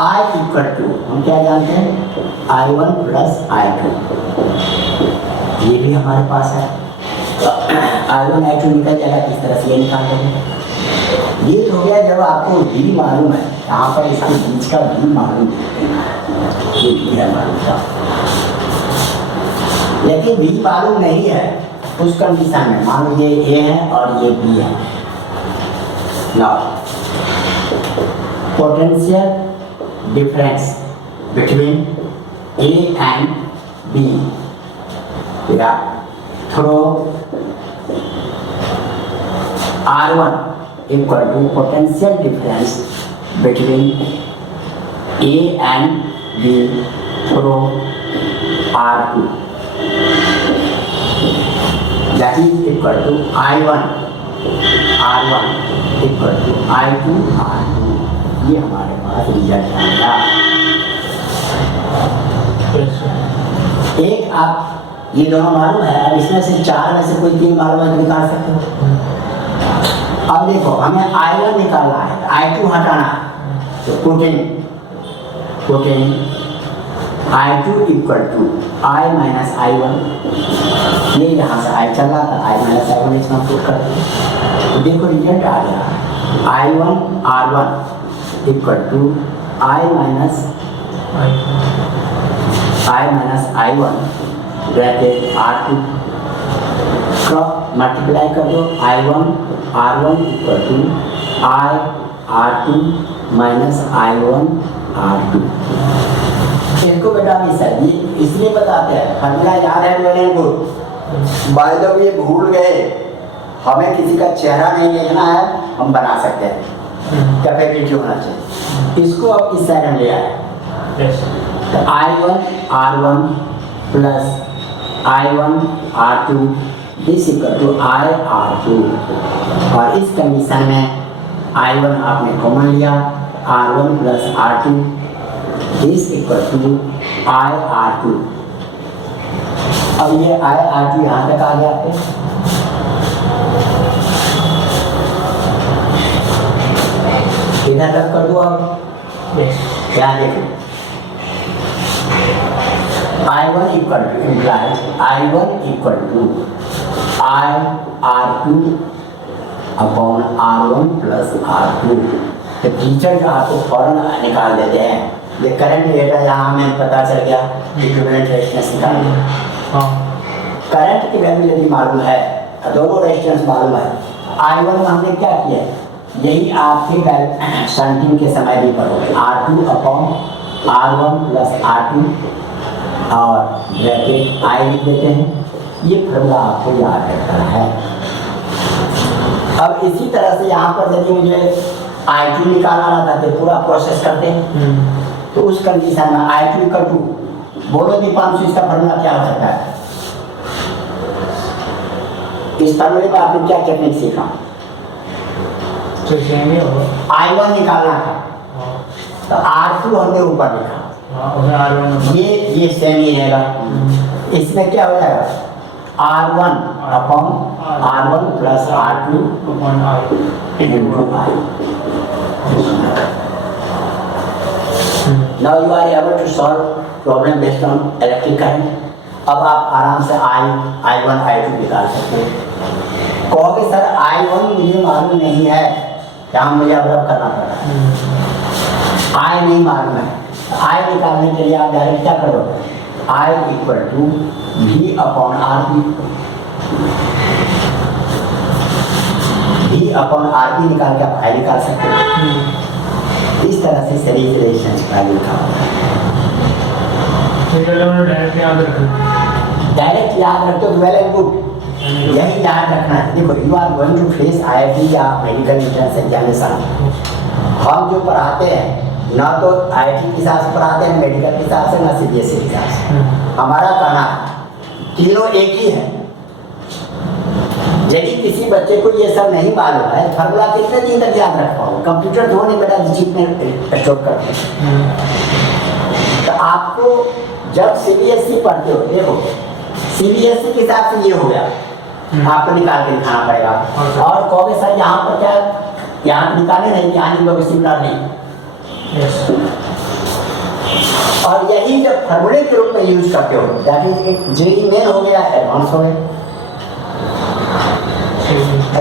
I equal to हम क्या जानते हैं I1 प्लस I2, ये भी हमारे पास है। तो I1 I2 निकल जाएगा, किस तरह से ये निकाल देंगे। ये तो हो गया जब आपको V मालूम है, यहाँ पर इसके बीच का V मालूम है, ये भी है मालूम था। लेकिन V मालूम नहीं है उस कंडीशन में, मान लो ये A है और ये B है। Now potential difference between A and B, yeah, through R1 equal to potential difference between A and B through R2, that is equal to I1 R1 equal to I2 R2। ये हमारे पास result आया। एक आप ये दोनों मालूम है, अब इसमें से चार में से कोई तीन मालूम है तो निकाल सकते हो। अब देखो हमें I1 निकालना है, I2 हटाना है, तो putting I2 equal to I minus I1, ये यहाँ से I चल रहा था, I माइनस I1 इसमें पुट कर दो, तो देखो रिजल्ट आ गया I1 R1 equal to I minus I1 bracket R2, cross multiply कर दो I1 R1 equal to I R2 minus I1 R2। इसको बेटा भी सर ये इसलिए बताते हैं, फॉर्मूला याद है मेरे को, बाय द वे भूल गए, हमें किसी का चेहरा नहीं देखना है, हम बना सकते हैं, कैपेबिलिटी होना चाहिए। इसको अब इस साइड हम ले आए, तो I1 R1 plus I1 R2 इस इक्वल टू I R2, और इस कंडीशन में I1 आपने कॉमन लिया, R1 प्लस R2 इस इक्वल टू I R2। अब ये I R2 यहाँ तक आ गया आपके, इधर रख कर दो। अब क्या देखो I1 equal to implies I1 equal to I R2 upon R1 plus R2। तो टीचर जो आपको फौरन निकाल देते हैं, ये करंट डेटा यहाँ हमें पता चल गया, इक्विवेलेंट रेजिस्टेंस निकाल दिया। करंट की वैल्यू यदि मालूम है, दोनों रेजिस्टेंस मालूम है, I1 में हमने क्या किया, यही आपके शंटिंग के समय भी पढ़ोगे, R2 upon R1 plus R2 और ब्रैकेट I लिख देते हैं। ये फॉर्मूला आपको याद रखना है। अब इसी तरह से यहाँ पर यदि मुझे I2 निकालना रहता तो पूरा प्रोसेस करते हैं, तो उस कंडीशन में I2 इक्वल टू बोलो दीपांशु, इसका फॉर्मूला क्या हो सकता है? इस फॉर्मूले में आपने क्या टेक्निक सीखा? I1 निकालना था तो R2 हमने ऊपर लिखा, ये सेम ही रहेगा। इसमें क्या हो जाएगा R1 upon R1 plus R2 upon I into I। Now you are able to solve problem based on electric current। अब आप आराम से I1 I2 निकाल सकते हैं। कहोगे सर I1 मुझे मालूम नहीं है, क्या मुझे अब करना पड़ा, I नहीं मालूम है, I निकालने के लिए आप डायरेक्ट क्या करोगे, I equal to V upon RP, V upon RP निकाल के आप I निकाल सकते हो। इस तरह से सीरीज रिलेशंस का लिखा होता है। डायरेक्ट याद रखते हो, वेल एंड गुड, यही याद रखना है। देखो you are going to face IIT या मेडिकल एंट्रेंस एग्जामिनेशन, हम जो पढ़ाते हैं ना तो IIT के हिसाब से पढ़ाते हैं, मेडिकल के हिसाब से, ना CBSE के हिसाब से। हमारा कहना तीनों एक ही है। यदि किसी बच्चे को ये सब नहीं मालूम है, फॉर्मूला कितने दिन तक याद रख पाओ, कंप्यूटर तो नहीं बेटा जीप में स्टोर करते हैं। तो आपको जब CBSE पढ़ते हो, देखो CBSE के हिसाब से ये हो गया, आपको निकाल के दिखाना पड़ेगा। और कहोगे सर यहाँ पर क्या, यहाँ निकाले नहीं, यहाँ नहीं, सिमिलर नहीं। वही जब फॉर्मूले के रूप में यूज करते हो, दैट इज एक जेई मेन हो गया, एडवांस हो गया।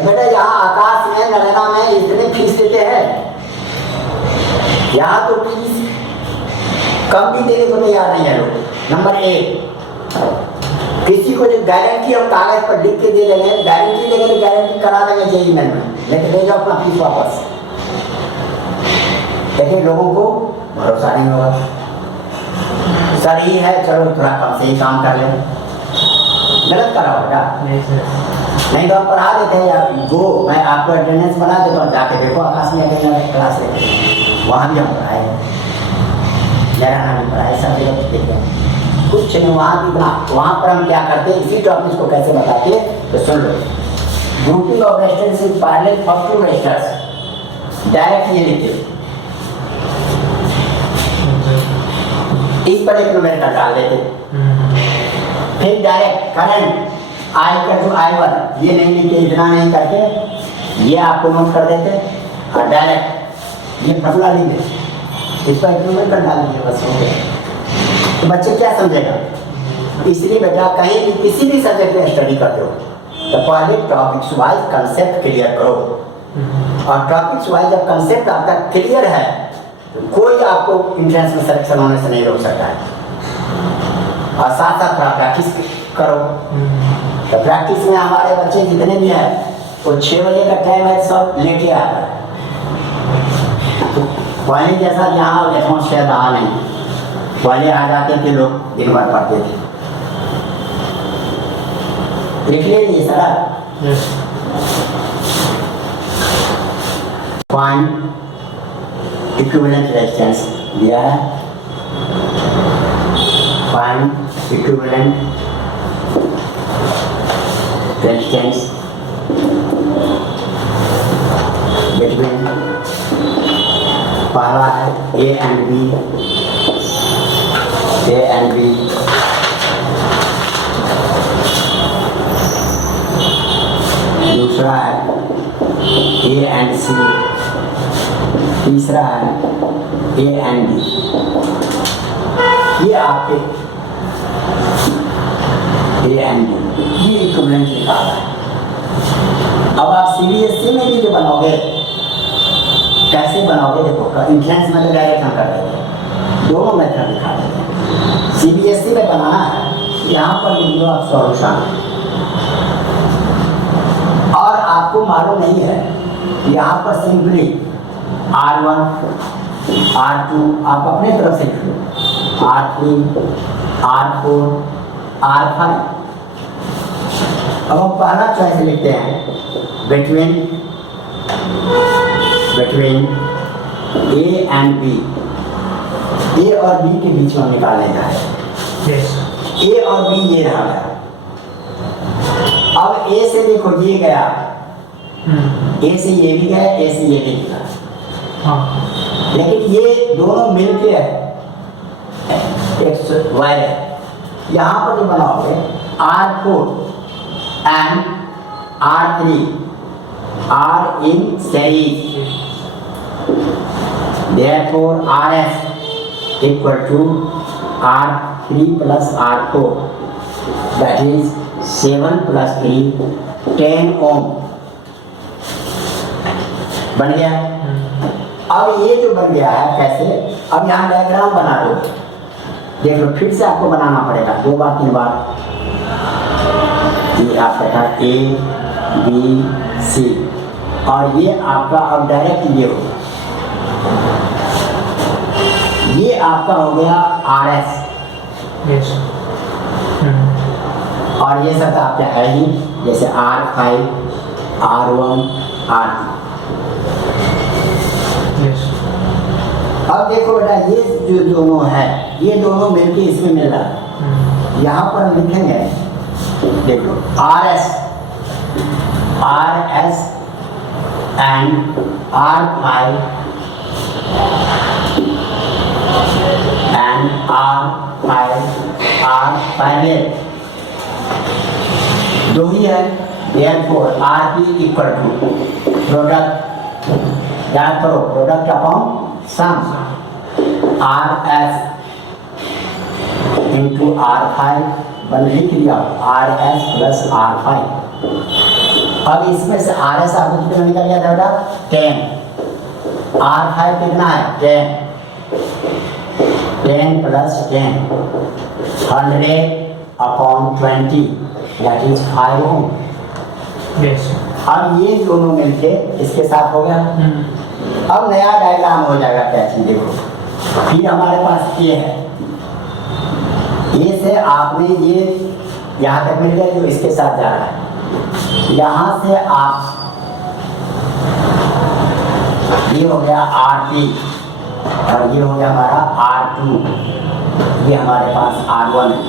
बेटा यहाँ आकाश में नरेगा में इतने फीस देते हैं, यहाँ तो फीस कम भी देने को तैयार नहीं है लोग। नंबर एक, किसी को जो गारंटी हम कागज पर लिख के दे देंगे, गारंटी देंगे तो गारंटी करा देंगे जेई मेन में, लेकिन ले जाओ अपना फीस वापस। लेकिन लोगों को भरोसा नहीं होगा, सर ही है चलो थोड़ा कम से ही काम कर ले, गलत करा होगा। नहीं तो आप पढ़ा देते हैं यार, वो मैं आपको अटेंडेंस बना देता हूँ, जाके देखो आकाश में अटेंडेंस क्लास लेते, वहाँ भी हम पढ़ाए, मेरा नाम पढ़ाए, सब जगह देखे कुछ नहीं। वहाँ भी वहाँ पर हम क्या करते हैं, इसी टॉपिक को कैसे बताते हैं तो सुन लो। Grouping of resistors is parallel for two resistors, direct ये लिखते इस पर एक न्यूमेरिकल डाल देते, फिर डायरेक्ट करंट I का जो I1 ये नहीं लिखे, इतना नहीं करके ये आपको नोट कर देते और डायरेक्ट ये फॉर्मूला लिख देते, इस पर एक न्यूमेरिकल डाल दीजिए, बस हो गया। तो बच्चे क्या समझेगा? इसलिए बेटा कहीं भी किसी भी सब्जेक्ट में स्टडी करते हो तो पहले टॉपिक्स वाइज कंसेप्ट क्लियर करो, और टॉपिक्स वाइज जब कंसेप्ट आपका क्लियर है तो कोई आपको एंट्रेंस में सिलेक्शन होने से नहीं रोक सकता है। और साथ साथ थोड़ा प्रैक्टिस करो, तो प्रैक्टिस में हमारे बच्चे जितने भी हैं वो 6 बजे का टाइम है, सब लेके आता है। तो पहले जैसा यहाँ एटमोसफेयर रहा नहीं, पहले आ जाते थे लोग दिन भर पढ़ते थे। लिख लीजिए सर, फाइंड इक्विवेलेंट रेजिस्टेंस दिया है, फाइंड इक्विवेलेंट रेजिस्टेंस बिटवीन, पहला है A and B, दूसरा है A and C, तीसरा है A and D। ये आपके A and D ये इक्विवेलेंट निकाला है। अब आप CBSE में भी जो बनाओगे, कैसे बनाओगे देखो, एंट्रेंस में तो डायरेक्ट हम कर देते हैं, दोनों मेथड दिखा देते हैं। CBSE में बनाना है, यहाँ पर लिख लो आप सॉल्यूशन, और आपको मालूम नहीं है, यहाँ पर सिंपली R1 R2 आप अपने तरफ से लिख लो, R3 R4 R5। अब हम पहला चॉइस लिखते हैं between A and B, A और B के बीच में निकालने का है। A और B ये रहा है। अब A से देखो ये गया, A से ये भी गया, A से ये भी गया, लेकिन ये दोनों मिलके X Y है। यहाँ पर जो बनाओगे R4 and R3 are in series, therefore RS equal to R3 plus R4, that is 7 plus 3 10 ohm बन गया। अब ये जो बन गया है कैसे, अब यहाँ डायग्राम बना दो, देख लो, फिर से आपको बनाना पड़ेगा 2 बार 3 बार। ये आपका A B C और ये आपका अब डायरेक्ट ये हो, ये आपका हो गया RS, और ये सब आपका है ही, जैसे R5 R1 R2। अब देखो बेटा ये जो दोनों है, ये दोनों मिलके इसमें मिल रहा है। यहाँ पर हम लिखेंगे, देखो RS and R5 and R5 are parallel, दो ही है, therefore RP equal to product, याद करो प्रोडक्ट अपॉन सम, RS इंटू R5 बन लिख लिया RS प्लस R5। अब इसमें से RS आपको कितना निकल गया था बेटा 10, R5 कितना है 10, 10 plus 10 100/20 that is 5 ohm. Yes अब ये दोनों मिलके इसके साथ हो गया। अब नया डायग्राम हो जाएगा कैसे देखो, फिर हमारे पास ये है, ये से आपने ये यहाँ तक मिल गया जो इसके साथ जा रहा है, यहाँ से आप ये हो गया RP और ये हो गया हमारा R2, ये हमारे पास R1 है,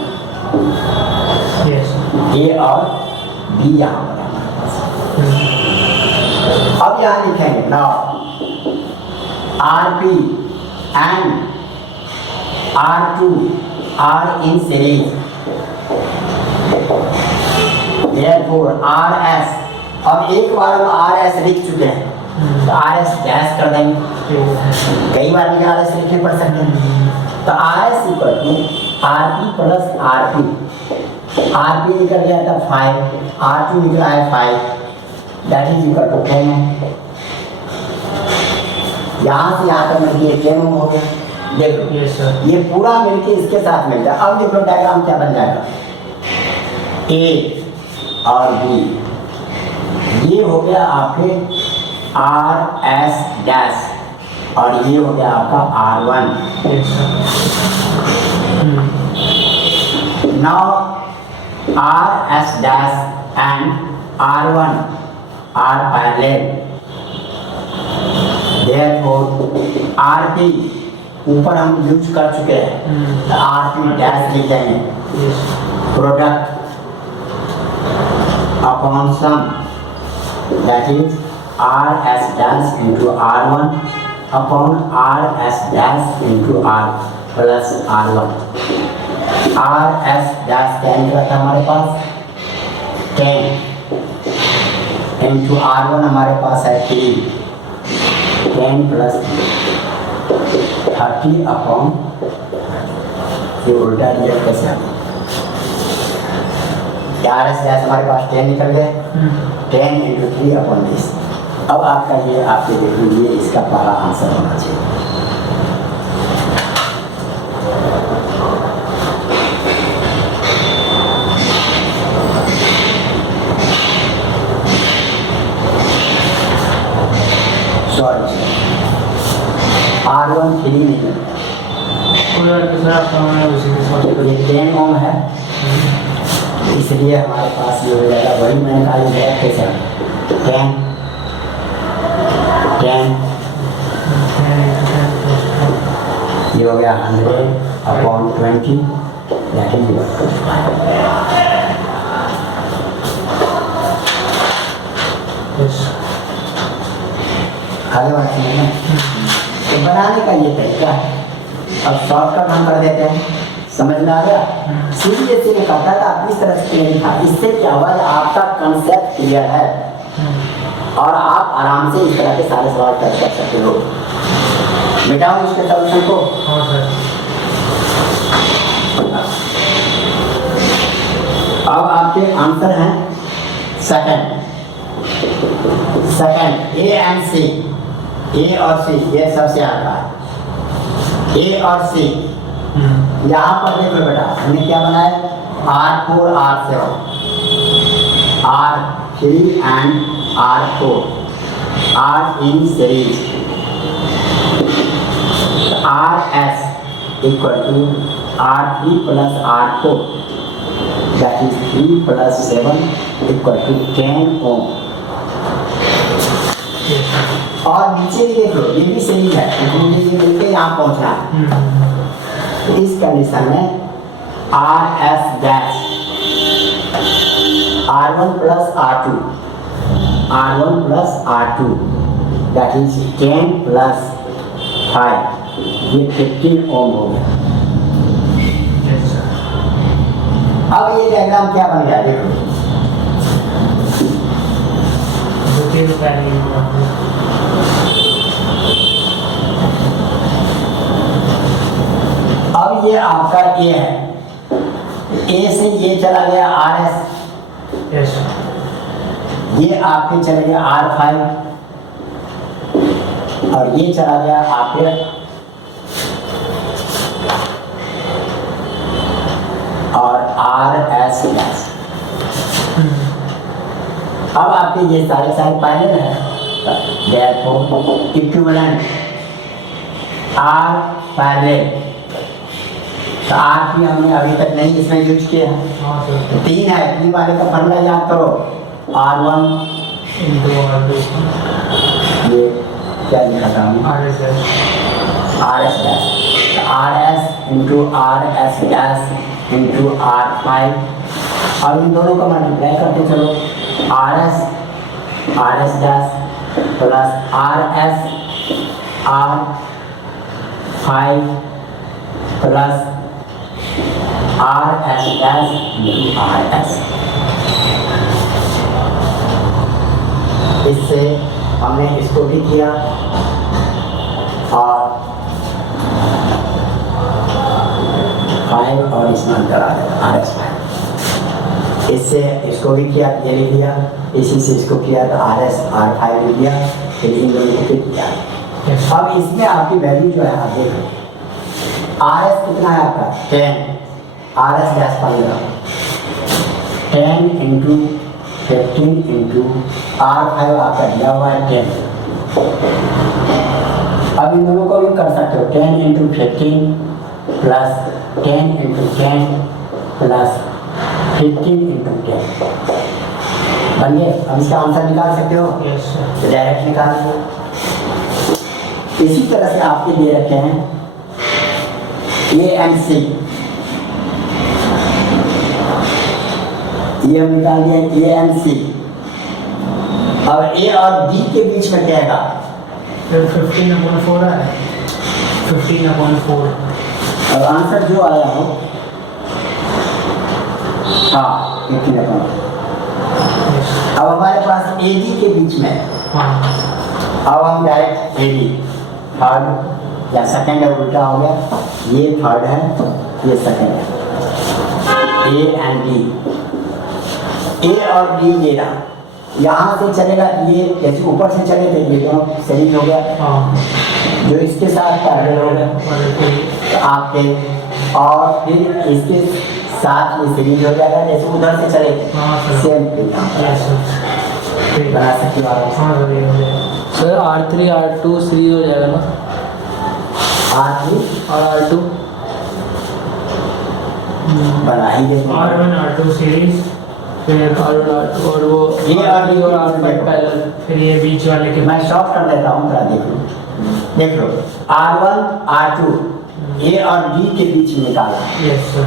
यस A और B यहाँ पर है हमारे पास। अब यहाँ लिखेंगे now RP and R2 are in series, therefore RS, अब एक बार हम RS लिख चुके हैं तो RS डैश कर देंगे, कई बार भी RS लिखने पड़ सकते हैं। तो RS equal to RP plus R2, RP निकल गया था 5, R2 निकला है 5, दैट इज इक्वल टू 10। यहाँ से यहाँ तक मिलके 10 हो गया। देखो यस सर ये पूरा मिलके इसके साथ मिल जाए। अब देखो डायग्राम क्या बन जाएगा, A और B, ये हो गया आपके RS डैश और ये हो गया आपका R1। Yes sir Now RS dash and R1 are parallel, therefore RP ऊपर हम यूज कर चुके हैं तो RP डैश लिख देंगे, yes product upon sum that is RS dash into R1 upon RS dash into R plus R1। RS dash क्या निकला था हमारे पास 10 इंटू R1 हमारे पास है 3, 10 प्लस 30 अपॉन, ये उल्टा दिया कैसे RS डैश हमारे पास 10 निकल गए, 10 इंटू 3 अपॉन 20। अब आपका ये आपके देखिए ये इसका पहला आंसर होना चाहिए। R1 3 नहीं है, ये 10 ओम है, इसलिए हमारे पास ये हो जाएगा, वही मैंने कहा ये कैसे 10 ये हो गया 100/20 दैट इज इक्वल टू 5। खाली बात है ना, तो बनाने का ये तरीका है। अब शॉर्टकट हम कर देते हैं, समझ में आ गया। सीबीएसई ने कहा था आप इस तरह से नहीं था, इससे क्या हुआ आपका कंसेप्ट क्लियर है और आप आराम से इस तरह के सारे सवाल कर सकते हो। मिटाओ इसके सॉल्यूशन को। हाँ सर अब आपके आंसर हैं सेकंड ए एंड सी, ए और सी ये सबसे आता है। ए और सी यहाँ पर देखो बेटा हमने क्या बनाया R4 R7 R3 and R4 are in series, RS equal to R3 plus R4 that is 3 plus 7 equal to 10 ohm। और नीचे भी देख लो ये भी सही है, ये मिलके यहाँ पहुँचना है। तो इस कंडीशन में RS dash R1 plus R2 that is 10 plus 5 ये 15 ओम हो गया। अब ये डायग्राम क्या बन गया देखो, अब ये आपका ए है ए से ये चला गया आर एस, Yes. ये आपके चले गया आर फाइव, और ये चला गया आपके और आर एस डैश। अब आपके ये सारे पैरेलल है, therefore इक्विवेलेंट आर पैरेलल। तो आर की हमने अभी तक नहीं इसमें यूज किया है, हाँ सर। 3 है, 3 वाले का फॉर्मूला याद करो, R1 इंटू R2 ये क्या लिखा था हमने, RS है। RS dash, R S into R S dash into R5। अब इन दोनों का मल्टीप्लाई करते चलो, R S dash plus R5 plus RS dash into RS। इससे हमने इसको भी किया और 5 और इसमें अंतर आ गया RS 5। इससे इसको भी किया, ये लिख दिया, इसी से इसको किया तो RS R5 लिख दिया, फिर इन दोनों को फिर किया। Yes. अब इसमें आपकी वैल्यू जो है आप देखो, RS कितना है आपका 10, RS dash 15, 10 into 15 into R5 आपका दिया हुआ है 10। अब इन दोनों को भी कर सकते हो, 10 into 15 plus 10 into 10 plus 15 into 10 बन गए। अब इसका आंसर निकाल सकते हो, Yes sir. तो डायरेक्ट निकाल दो। इसी तरह से आपके दे रखे हैं ए एंड सी, ये हम निकाल दिया ए एंड सी। अब ए और बी के बीच में क्या है, फिर 15/4 है, 15/4। अब आंसर जो आया हो, हाँ 15। Yes. अब हमारे पास ए बी के बीच में है। हाँ। अब हम डायरेक्ट ए बी थर्ड या सेकंड है, उल्टा हो गया, ये थर्ड है, ये सेकंड है, ए एंड बी। ए और बी लेना, यहाँ से चलेगा ये जैसे ऊपर से चले थे, ये दोनों सीरीज हो गया, हाँ। जो इसके साथ पैरेलल हो गया तो आपके, और फिर इसके साथ ये सीरीज हो जाएगा जैसे उधर से चले थे, हाँ सर। Same Yes sir. ठीक। बना सकते हो आप। हाँ सर, ये हो जाएगा। सर R3 R2 सीरीज हो जाएगा ना, R3 और R2 बना ही देते हैं। R1 R2 सीरीज, फिर R2 और वो ये R3 और R3 R5 पैरेलल। फिर ये बीच वाले के मैं शॉर्ट कर देता हूँ, थोड़ा देख लो R1 R2 ए और बी के बीच में निकाला, Yes sir.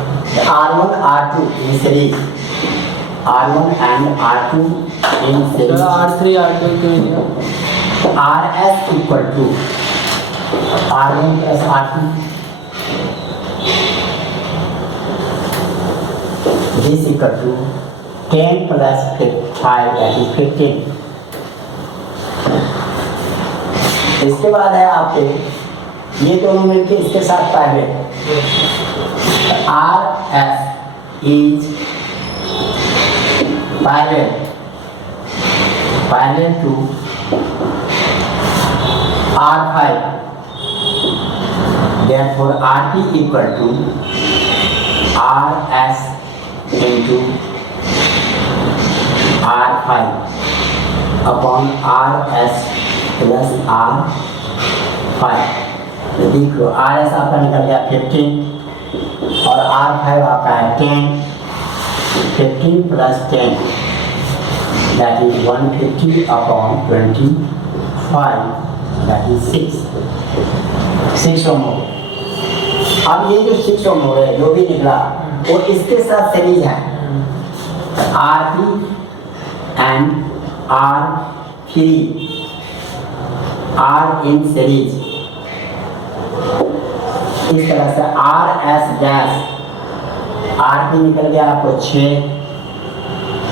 R1 R2 in series, R1 and R2 in sir series, R3 R2 क्यों नहीं लिया? RS equal to R1 plus R2, this equal to 10 plus 5 that is 15। इसके बाद है आपके ये दोनों मिलके इसके साथ parallel, RS is parallel to R5, therefore RT equal to RS into R5 upon RS plus R5। तो देखो RS आपका निकल गया 15 और R5 आपका है 10, 15 plus 10 that is 150 upon 25 that is 6 ओम हो गया। अब ये जो 6 ओम हो गए जो भी निकला वो इसके साथ सीरीज है, R3 and R3 R in series। इस तरह से RS डैश R3 निकल गया आपको 6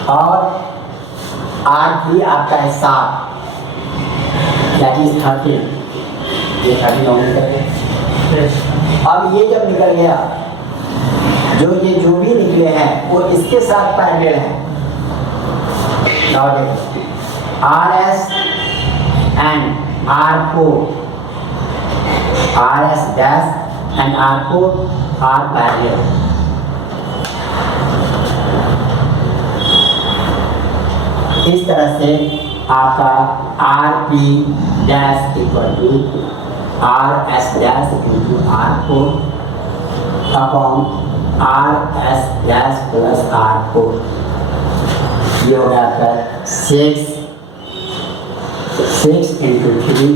और R3 आपका है 7 that is 13, ये 13 ओम निकल गया। Yes. अब ये जब निकल गया जो भी निकले हैं वो इसके साथ पैरेलल है। और R S and R4, RS dash and R4 are parallel। इस तरह से आपका RP dash equal to RS dash into R4 upon RS dash plus R4, ये हो गया आपका 6 इंटू 3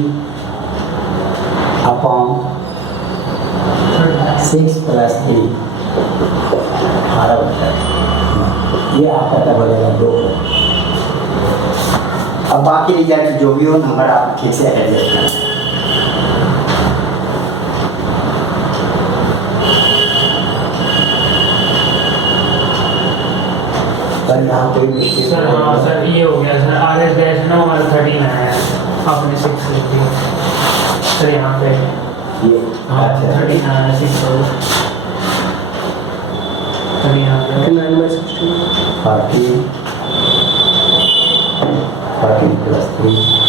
अपॉन 6 प्लस 3 18 होता है। ये आपका तब हो जाएगा 2। अब बाकी रिजल्ट जो भी हो नंबर आप ठीक से एडजस्ट करें। सर यहाँ कोई मिस्टेक सर हाँ सर ये हो गया सर RS डैश ना और 13 आया है आपने 6 लिख दिया सर यहाँ पे। ये हाँ 13 आया 6 सर यहाँ पे 9/16 14 प्लस 3